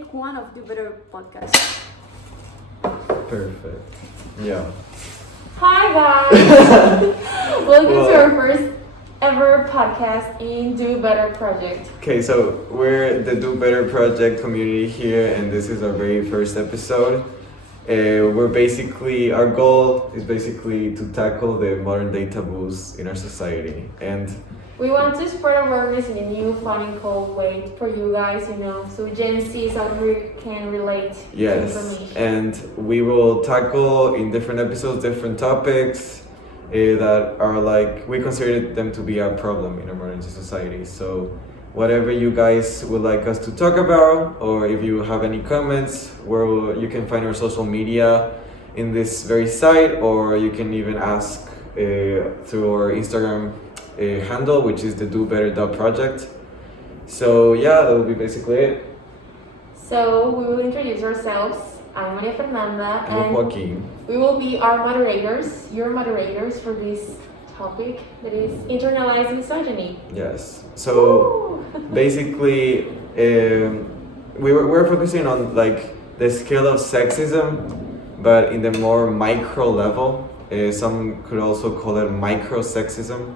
take one of the better podcasts. Perfect. Yeah. Hi guys! Welcome to our first ever podcast in Do Better Project. Okay, so we're the Do Better Project community here, and this is our very first episode. Our goal is basically to tackle the modern day taboos in our society. And we want to spread awareness in a new, fun, and cool way for you guys, so Gen Zs out here can relate to information. And we will tackle in different episodes different topics that are we consider them to be a problem in our modern society. So whatever you guys would like us to talk about, or if you have any comments, you can find our social media in this very site, or you can even ask through our Instagram handle, which is the Do Better Project. So yeah, that will be basically it. So we will introduce ourselves. I'm Maria Fernanda, and Joaquin. We will be our moderators, your moderators for this topic that is internalized misogyny. Yes. So basically, we're focusing on the scale of sexism, but in the more micro level. Some could also call it micro-sexism,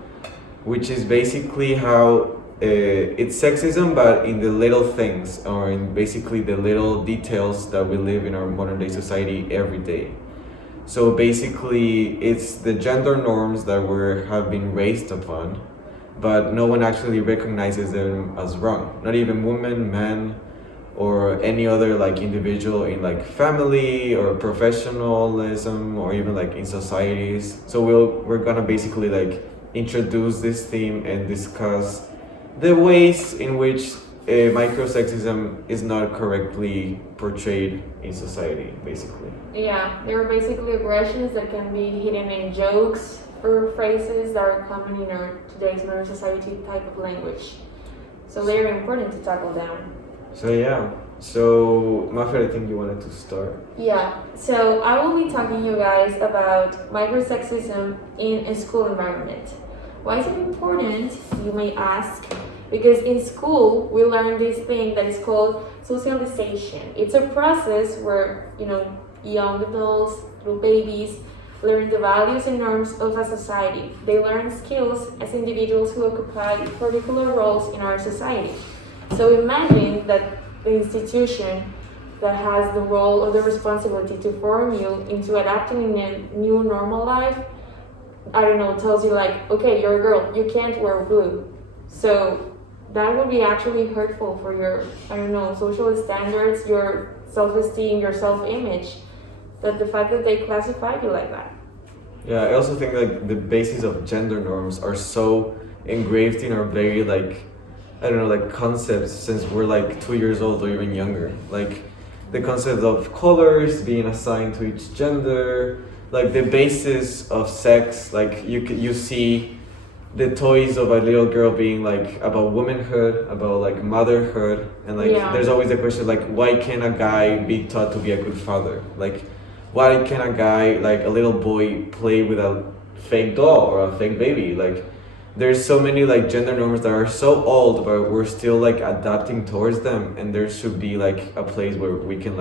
which is basically how it's sexism, but in the little things, or in basically the little details that we live in our modern day society every day. So basically, it's the gender norms that have been raised upon, but no one actually recognizes them as wrong. Not even women, men, or any other individual in family or professionalism, or even in societies. So we're gonna basically introduce this theme and discuss the ways in which micro-sexism is not correctly portrayed in society, basically. Yeah, there are basically aggressions that can be hidden in jokes or phrases that are common in our today's modern society type of language. So they're important to tackle down. So Mafia, I think you wanted to start. Yeah, so I will be talking to you guys about micro-sexism in a school environment. Why is it important, you may ask? Because in school, we learn this thing that is called socialization. It's a process where, young adults, little babies, learn the values and norms of a society. They learn skills as individuals who occupy particular roles in our society. So imagine that the institution that has the role or the responsibility to form you into adapting in a new normal life, tells you okay, you're a girl, you can't wear blue. So that would be actually hurtful for your, social standards, your self-esteem, your self-image, that the fact that they classify you like that. Yeah, I also think the basis of gender norms are so engraved in our very concepts since we're 2 years old or even younger. The concept of colors being assigned to each gender, the basis of sex, you see the toys of a little girl being about womanhood, about motherhood, and there's always the question why can't a guy be taught to be a good father? Why can a guy, a little boy, play with a fake doll or a fake baby? There's so many gender norms that are so old, but we're still adapting towards them, and there should be a place where we can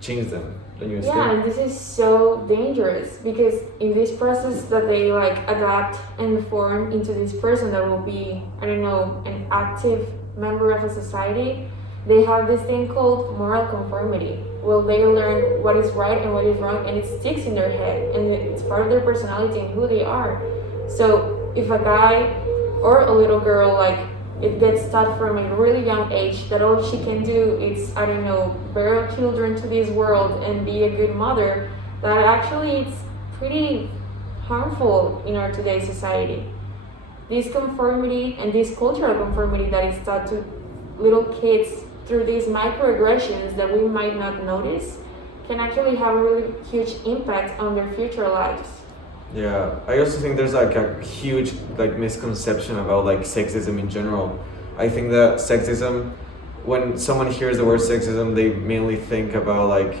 change them. Yeah, and this is so dangerous because in this process that they adapt and form into this person that will be, an active member of a society, they have this thing called moral conformity. Well, they learn what is right and what is wrong, and it sticks in their head, and it's part of their personality and who they are. So if a guy or a little girl, it gets taught from a really young age that all she can do is, bear children to this world and be a good mother, that actually it's pretty harmful in our today's society. This conformity and this cultural conformity that is taught to little kids through these microaggressions that we might not notice can actually have a really huge impact on their future lives. Yeah, I also think there's a huge misconception about sexism in general. I think that sexism, when someone hears the word sexism, they mainly think about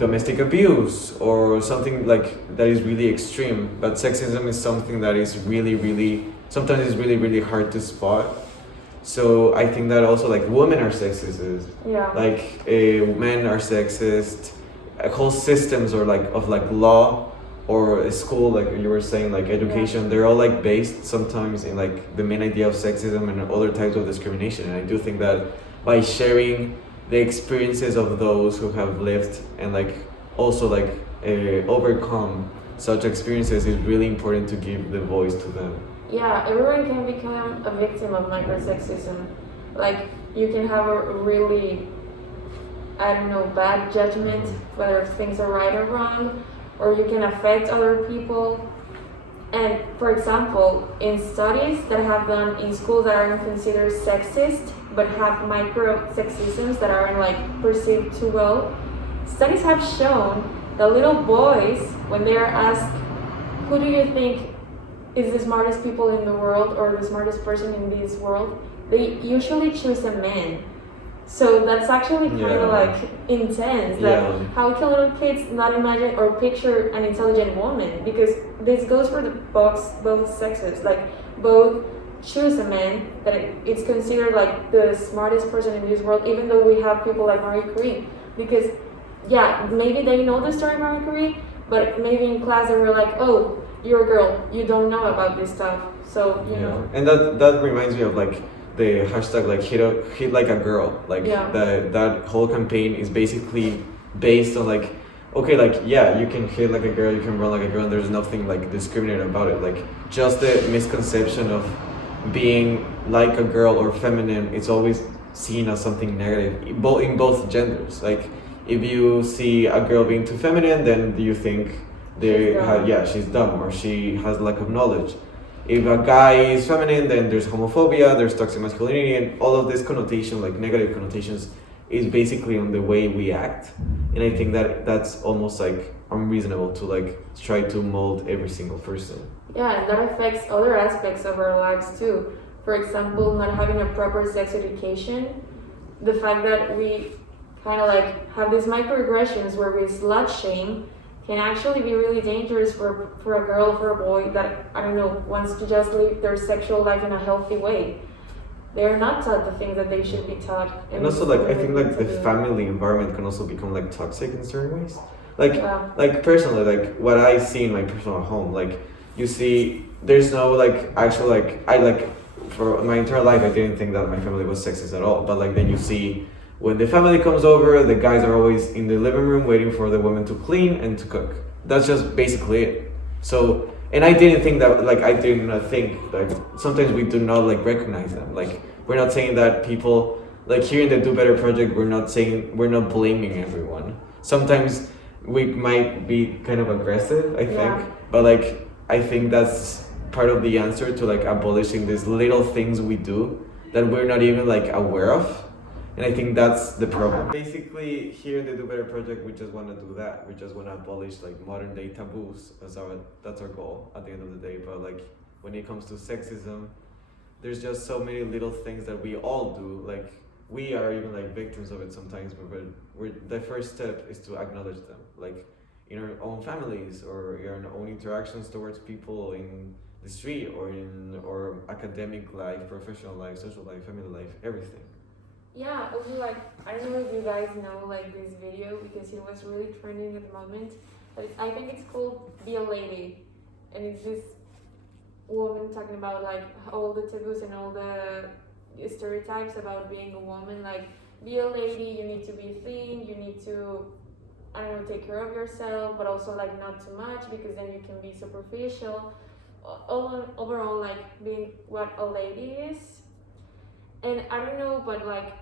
domestic abuse or something that is really extreme. But sexism is something that is sometimes really hard to spot. So I think that also like women are sexist, Yeah. like men are sexist, whole systems or like of like law or a school, like you were saying, like education, they're all like based sometimes in like the main idea of sexism and other types of discrimination. And I do think that by sharing the experiences of those who have lived and like also like overcome such experiences is really important to give the voice to them. Yeah, everyone can become a victim of micro-sexism. Like, you can have a really, I don't know, bad judgment whether things are right or wrong, or you can affect other people. And for example, in studies that have done in schools that aren't considered sexist but have micro-sexisms that aren't like perceived too well, studies have shown that little boys, when they are asked, who do you think is the smartest people in the world or the smartest person in this world, they usually choose a man. So that's actually kind of like intense. Like, how can little kids not imagine or picture an intelligent woman? Because this goes for the both sexes. Like, both choose a man that it's considered like the smartest person in this world, even though we have people like Marie Curie. Because yeah, maybe they know the story of Marie Curie, but maybe in class they were like, oh, you're a girl, you don't know about this stuff. So you know. And that reminds me of like the hashtag like hit like a girl, like that whole campaign is basically based on like, okay, like you can hit like a girl, you can run like a girl, and there's nothing like discriminating about it. Like, just the misconception of being like a girl or feminine, it's always seen as something negative in both genders. Like, if you see a girl being too feminine, then you think she's dumb or she has lack of knowledge. If a guy is feminine, then there's homophobia, there's toxic masculinity, and all of this connotation, like negative connotations, is basically on the way we act. And I think that that's almost like unreasonable to like try to mold every single person. Yeah, and that affects other aspects of our lives too. For example, not having a proper sex education, the fact that we kind of like have these microaggressions where we slut shame can actually be really dangerous for a girl, for a boy that, I don't know, wants to just live their sexual life in a healthy way. They're not taught the things that they should be taught. And also, like, I think like the family environment can also become like toxic in certain ways. Like personally, like what I see in my personal home, like you see, there's no like actual like I like for my entire life I didn't think that my family was sexist at all. But like then you see, when the family comes over, the guys are always in the living room waiting for the women to clean and to cook. That's just basically it. So, and I didn't think that, like, I did not think, like, sometimes we do not, like, recognize them. Like, we're not saying that people, like, here in the Do Better Project, we're not blaming everyone. Sometimes we might be kind of aggressive, I think. But, like, I think that's part of the answer to, like, abolishing these little things we do that we're not even, like, aware of. And I think that's the problem. Basically, here in the Do Better Project, we just want to do that. We just want to abolish like modern day taboos. That's our goal at the end of the day. But like when it comes to sexism, there's just so many little things that we all do. Like we are even like victims of it sometimes. But the first step is to acknowledge them, like in our own families or in our own interactions towards people in the street or in our academic life, professional life, social life, family life, everything. Yeah, also like, I don't know if you guys know like this video because it was really trending at the moment, but I think it's called Be a Lady, and it's this woman talking about like all the taboos and all the stereotypes about being a woman, like be a lady, you need to be thin, you need to, I don't know, take care of yourself, but also like not too much because then you can be superficial. Overall, like being what a lady is. And I don't know, but like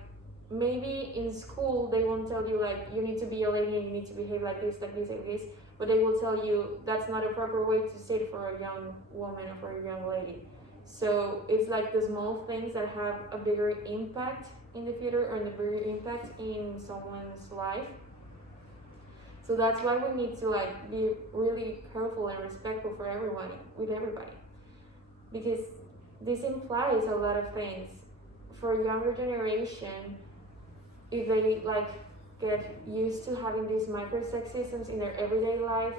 maybe in school they won't tell you like you need to be a lady and you need to behave like this, like this, like this, but they will tell you that's not a proper way to say it for a young woman or for a young lady. So it's like the small things that have a bigger impact in the future or a bigger impact in someone's life. So that's why we need to like be really careful and respectful for everyone, with everybody, because this implies a lot of things. For a younger generation, if they like get used to having these micro-sexisms in their everyday life,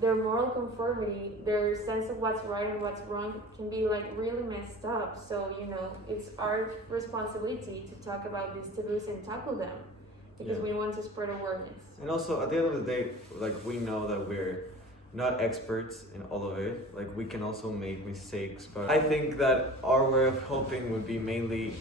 their moral conformity, their sense of what's right and what's wrong can be like really messed up. So, you know, it's our responsibility to talk about these taboos and tackle them because we want to spread awareness. And also, at the end of the day, like, we know that we're not experts in all of it. Like, we can also make mistakes, but I think that our way of helping would be mainly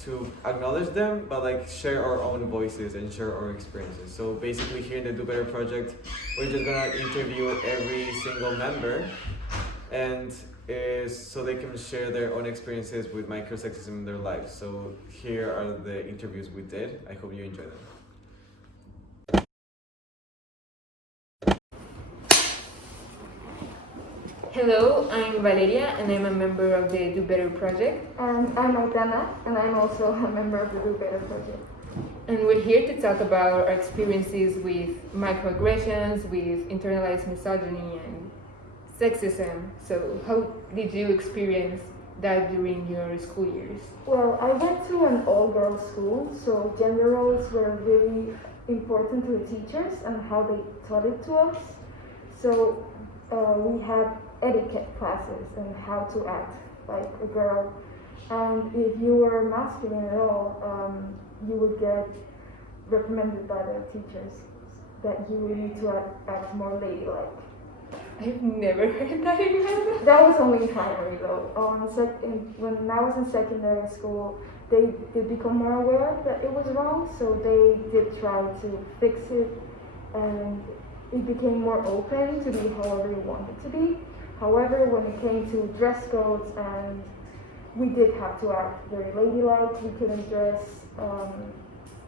to acknowledge them, but like share our own voices and share our experiences. So basically, here in the Do Better project, we're just gonna interview every single member, and so they can share their own experiences with micro-sexism in their lives. So here are the interviews we did. I hope you enjoy them. Hello, I'm Valeria and I'm a member of the Do Better project. And I'm Aitana, and I'm also a member of the Do Better project. And we're here to talk about our experiences with microaggressions, with internalized misogyny and sexism. So how did you experience that during your school years? Well, I went to an all-girls school, so gender roles were really important to the teachers and how they taught it to us. So we had etiquette classes and how to act like a girl. And if you were masculine at all, you would get reprimanded by the teachers that you would need to act more ladylike. I've never heard that in Canada. That was only in primary though. When I was in secondary school, they did become more aware that it was wrong, so they did try to fix it, and it became more open to be however you wanted to be. However, when it came to dress codes, and we did have to act very ladylike, we couldn't dress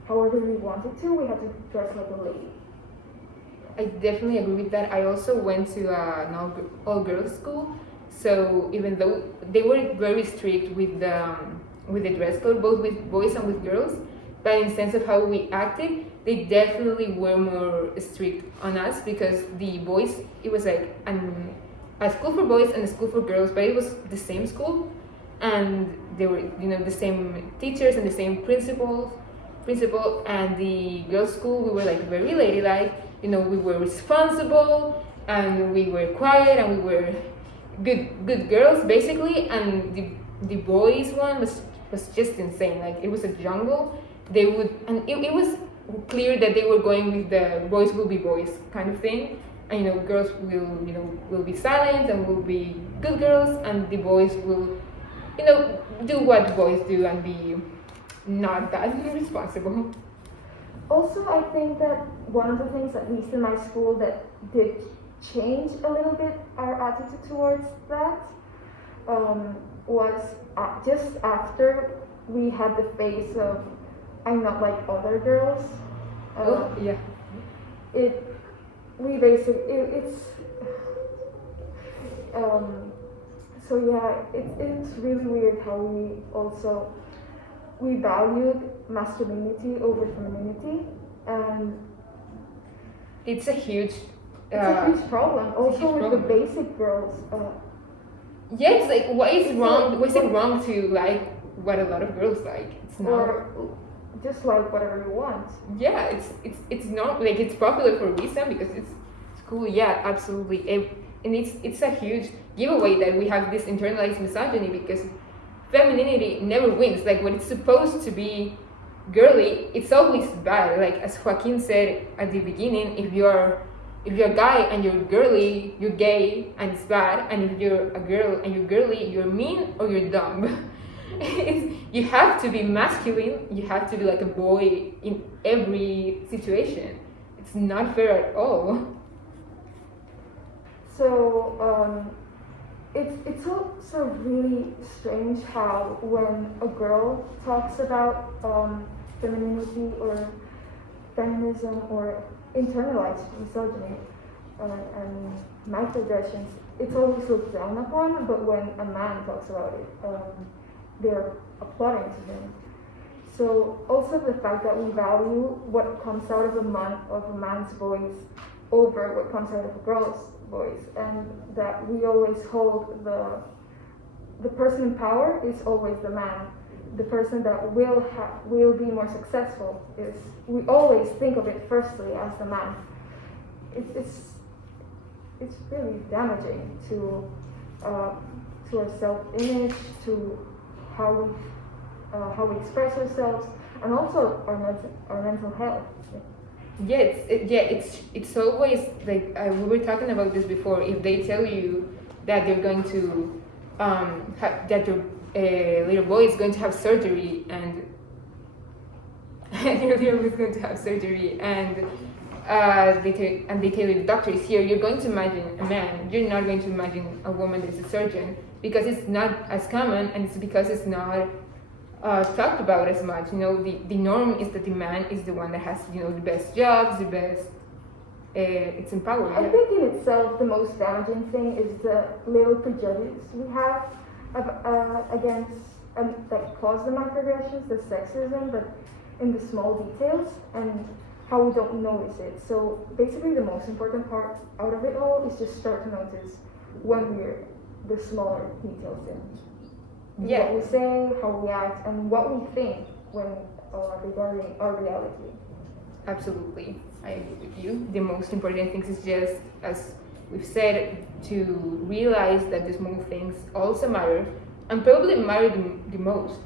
however we wanted to, we had to dress like a lady. I definitely agree with that. I also went to an all-girls school, so even though they were very strict with the dress code, both with boys and with girls, but in the sense of how we acted, they definitely were more strict on us, because the boys, it was like a school for boys and a school for girls, but it was the same school, and they were, you know, the same teachers and the same principal. And the girls' school, we were like very ladylike, you know, we were responsible and we were quiet and we were good girls basically. And the boys one was just insane. Like, it was a jungle. They would, and it was clear that they were going with the boys will be boys kind of thing, and, you know, girls will be silent and will be good girls, and the boys will, you know, do what boys do and be not that responsible. Also, I think that one of the things, at least in my school, that did change a little bit our attitude towards that was just after we had the phase of I'm not like other girls. Yeah. It's really weird how we valued masculinity over femininity, and It's a huge problem. Also with the basic girls. Yeah, it's like, why is it wrong to like what a lot of girls like? It's not. Or just like whatever you want. Yeah, it's not like it's popular for a reason, because it's cool. Yeah, absolutely. And it's a huge giveaway that we have this internalized misogyny, because femininity never wins. Like, when it's supposed to be girly, it's always bad. Like, as Joaquin said at the beginning, if you're a guy and you're girly, you're gay and it's bad. And if you're a girl and you're girly, you're mean or you're dumb. You have to be masculine, you have to be like a boy in every situation. It's not fair at all. So it's also really strange how when a girl talks about femininity or feminism or internalized misogyny and microaggressions, it's always looked down upon, but when a man talks about it, they're applauding to him. So also the fact that we value what comes out of a man's voice over what comes out of a girl's voice, and that we always hold the person in power is always the man. The person that will be more successful we always think of it firstly as the man. it's really damaging to our self-image, to how we express ourselves, and also our mental health. It's always like we were talking about this before. If they tell you that they're going to that your little boy is going to have surgery and your little boy is going to have surgery and they tell you the doctor is here, you're going to imagine a man. You're not going to imagine a woman that's a surgeon because it's not as common, and it's because it's not talked about as much. The norm is that the man is the one that has the best jobs, the best. It's empowering. I think in itself the most damaging thing is the little prejudice we have against that cause the microaggressions, the sexism, but in the small details and how we don't notice it. So basically, the most important part out of it all is just start to notice when we're the smaller details in what we say, how we act, and what we think when regarding our reality. Absolutely, I agree with you. The most important thing is just, as we've said, to realize that the small things also matter, and probably matter the most,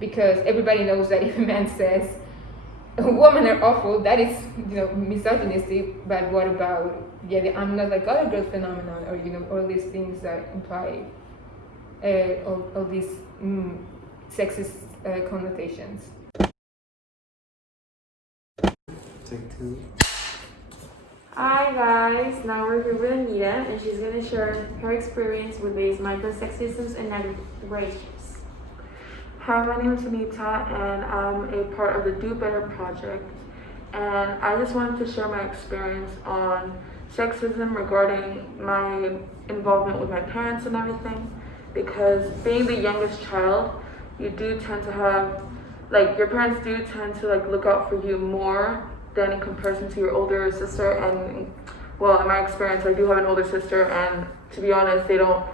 because everybody knows that if a man says women are awful, that is misogynistic. But what about the I'm not like other girls phenomenon, or all these things that imply all these sexist connotations. Take two. Hi guys, now we're here with Anita and she's going to share her experience with these micro-sexisms and neglections. Hi, my name is Anita and I'm a part of the Do Better project, and I just wanted to share my experience on sexism regarding my involvement with my parents and everything, because being the youngest child, you do tend to have, your parents do tend to look out for you more than in comparison to your older sister. And well, in my experience, I do have an older sister, and to be honest, they don't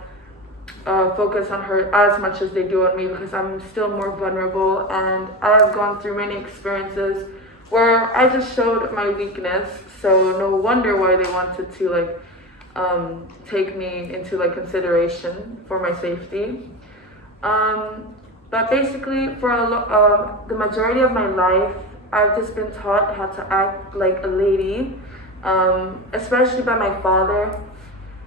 focus on her as much as they do on me because I'm still more vulnerable, and I have gone through many experiences where I just showed my weakness. So no wonder why they wanted to take me into consideration for my safety. But basically, for the majority of my life, I've just been taught how to act like a lady, especially by my father.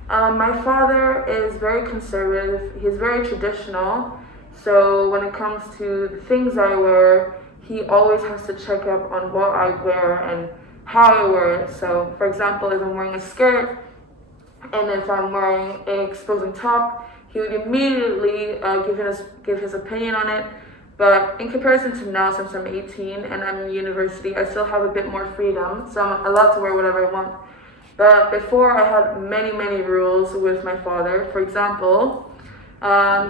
My father is very conservative. He's very traditional. So when it comes to the things I wear, he always has to check up on what I wear and how I wear it. So for example, if I'm wearing a skirt and if I'm wearing an exposing top, he would immediately give his opinion on it. But in comparison to now, since I'm 18 and I'm in university, I still have a bit more freedom, so I'm allowed to wear whatever I want. But before, I had many, many rules with my father. For example,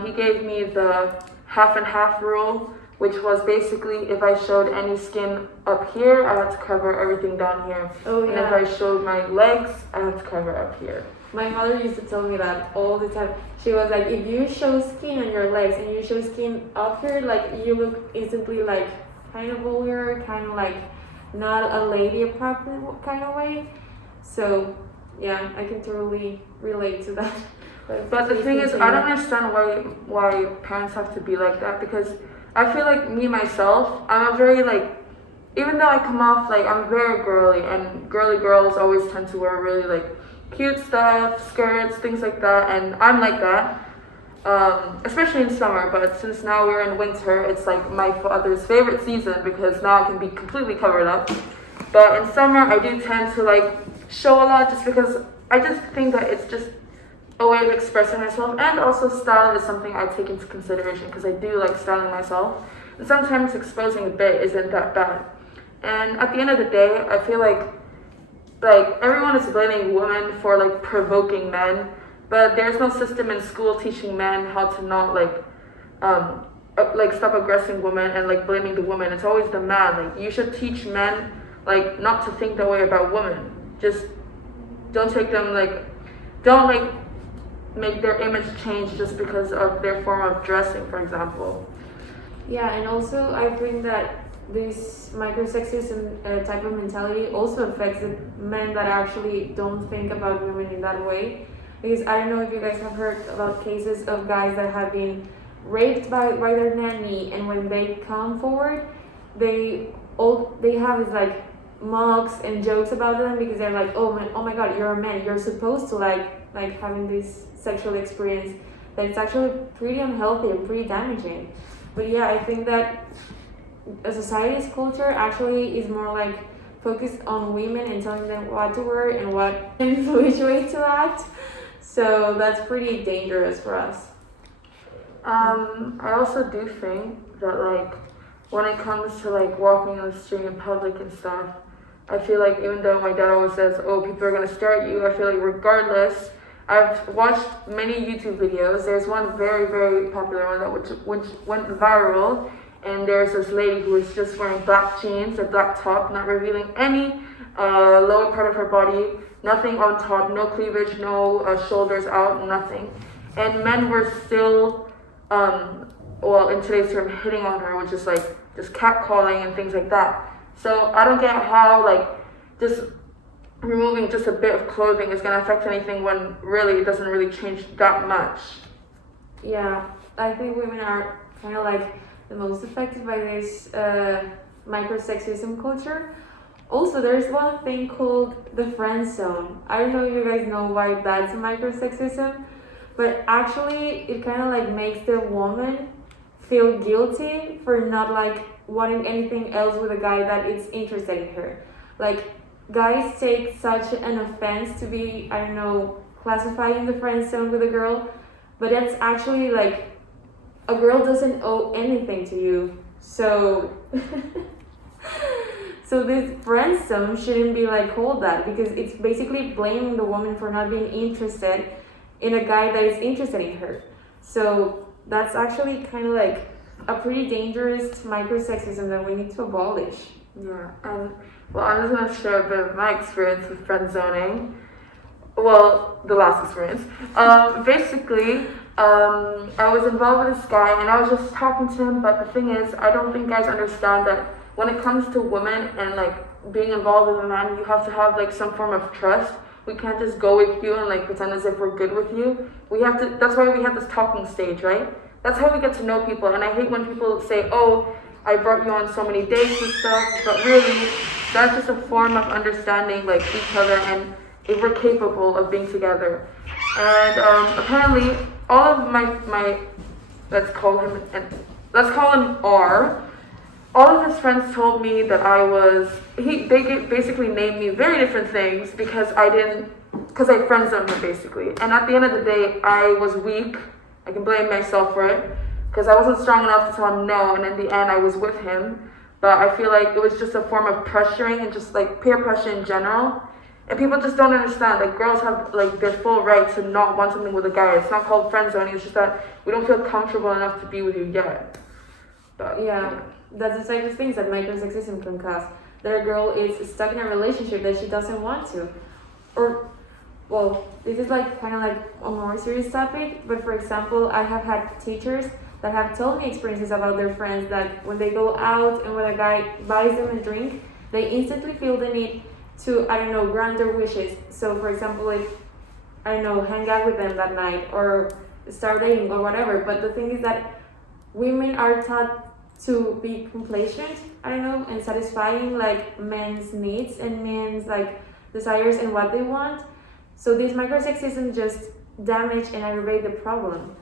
he gave me the half and half rule, which was basically if I showed any skin up here, I had to cover everything down here. Oh, yeah. And if I showed my legs, I had to cover up here. My mother used to tell me that all the time. She was like, if you show skin on your legs and you show skin up here, you look instantly kind of vulgar, kind of not a lady appropriate kind of way. So yeah, I can totally relate to that. But the thing is, I don't understand why parents have to be like that, because I feel like me myself, I'm a very even though I come off I'm very girly, and girly girls always tend to wear really cute stuff, skirts, things like that, and I'm like that, especially in summer. But since now we're in winter, it's my father's favorite season because now I can be completely covered up. But in summer, I do tend to show a lot, just because I just think that it's just a way of expressing myself, and also style is something I take into consideration because I do like styling myself, and sometimes exposing a bit isn't that bad. And at the end of the day, I feel like everyone is blaming women for provoking men, but there's no system in school teaching men how to not stop aggressing women and blaming the woman. It's always the man. You should teach men not to think that way about women. Just don't take them don't make their image change just because of their form of dressing, for example. Yeah, and also I think that this micro-sexism type of mentality also affects the men that actually don't think about women in that way. Because I don't know if you guys have heard about cases of guys that have been raped by their nanny, and when they come forward, they have this like mocks and jokes about them because they're like, oh my god, you're a man, you're supposed to like having this sexual experience. That it's actually pretty unhealthy and pretty damaging. But yeah, I think that a society's culture actually is more like focused on women and telling them what to wear and which way to act. So that's pretty dangerous for us. I also do think that like when it comes to like walking on the street in public and stuff, I feel like even though my dad always says, oh, people are gonna stare at you, I feel like regardless, I've watched many YouTube videos. There's one very, very popular one that which went viral, and there's this lady who is just wearing black jeans, a black top, not revealing any lower part of her body, nothing on top, no cleavage, no shoulders out, nothing. And men were still, well, in today's term, hitting on her, which is like just catcalling and things like that. So I don't get how like just removing just a bit of clothing is going to affect anything when really it doesn't really change that much. Yeah, I think women are kind of like the most affected by this micro-sexism culture. Also, there's one thing called the friend zone. I don't know if you guys know why that's micro-sexism, but actually it kind of like makes the woman feel guilty for not like wanting anything else with a guy that is interested in her. Like, guys take such an offense to be, I don't know, classifying the friend zone with a girl, but that's actually like, a girl doesn't owe anything to you. So, so this friend zone shouldn't be like called that, because it's basically blaming the woman for not being interested in a guy that is interested in her. So that's actually kind of like a pretty dangerous micro-sexism that we need to abolish. Yeah, well, I'm just gonna share a bit of my experience with friend zoning. Well, the last experience. Basically, I was involved with this guy, and I was just talking to him. But the thing is, I don't think guys understand that when it comes to women and like being involved with a man, you have to have like some form of trust. We can't just go with you and like pretend as if we're good with you. We have to. That's why we have this talking stage, right? That's how we get to know people. And I hate when people say, "Oh, I brought you on so many dates and stuff," but really, that's just a form of understanding like each other and if we're capable of being together. And apparently, all of my let's call him R. All of his friends told me that they basically named me very different things because I friend zoned him basically. And at the end of the day, I was weak. I can blame myself for it because I wasn't strong enough to tell him no, and in the end I was with him. But I feel like it was just a form of pressuring and just like peer pressure in general. And people just don't understand that girls have like their full right to not want something with a guy. It's not called friend zoning, it's just that we don't feel comfortable enough to be with you yet. But yeah, that's the type of things that micro-sexism can cause. That a girl is stuck in a relationship that she doesn't want to. Or, well, this is like kind of like a more serious topic, but for example, I have had teachers that have told me experiences about their friends that when they go out and when a guy buys them a drink, they instantly feel the need to, I don't know, grant their wishes. So for example, like, I don't know, hang out with them that night or start dating or whatever. But the thing is that women are taught to be complacent, I don't know, and satisfying like men's needs and men's like desires and what they want. So this micro-sexism just damage and aggravate the problem.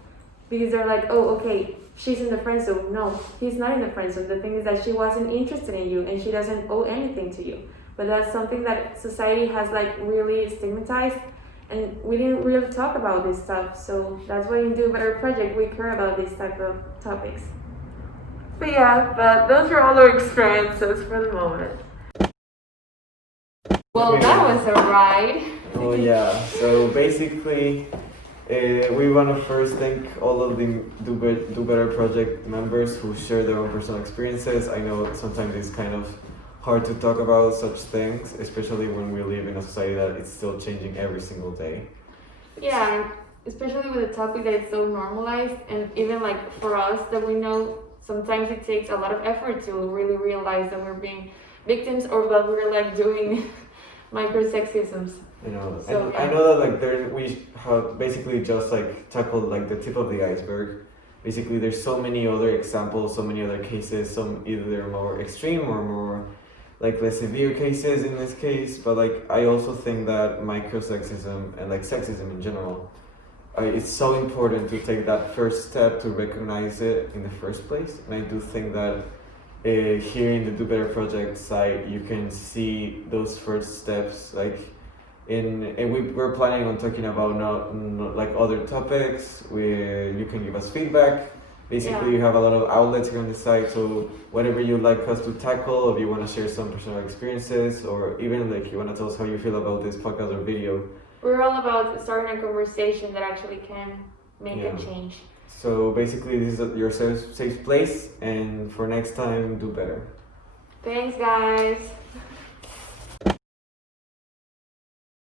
Because they're like, oh, okay, she's in the friend zone. No, he's not in the friend zone. The thing is that she wasn't interested in you and she doesn't owe anything to you. But that's something that society has like really stigmatized, and we didn't really talk about this stuff. So that's why in Do a Better Project we care about these type of topics. But yeah, but those were all our experiences for the moment. Well, that was a ride. Oh yeah, so basically we want to first thank all of the Do Better Project members who share their own personal experiences. I know sometimes it's kind of hard to talk about such things, especially when we live in a society that is still changing every single day. Yeah, especially with a topic that is so normalized, and even like for us that we know sometimes it takes a lot of effort to really realize that we're being victims or that we're like doing micro-sexisms. You know, So, and yeah. I know that like we have basically just like tackled like the tip of the iceberg. Basically, there's so many other examples, so many other cases. Some either more extreme or more like less severe cases in this case. But like I also think that micro-sexism and like sexism in general, it's so important to take that first step to recognize it in the first place. And I do think that here in the Do Better Project site, you can see those first steps like. And we're planning on talking about not like other topics where you can give us feedback. Basically, Yeah. you have a lot of outlets here on the site, so whatever you'd like us to tackle, if you want to share some personal experiences, or even like you want to tell us how you feel about this podcast or video. We're all about starting a conversation that actually can make Yeah. a change. So basically, this is your safe place, and for next time, do better. Thanks, guys.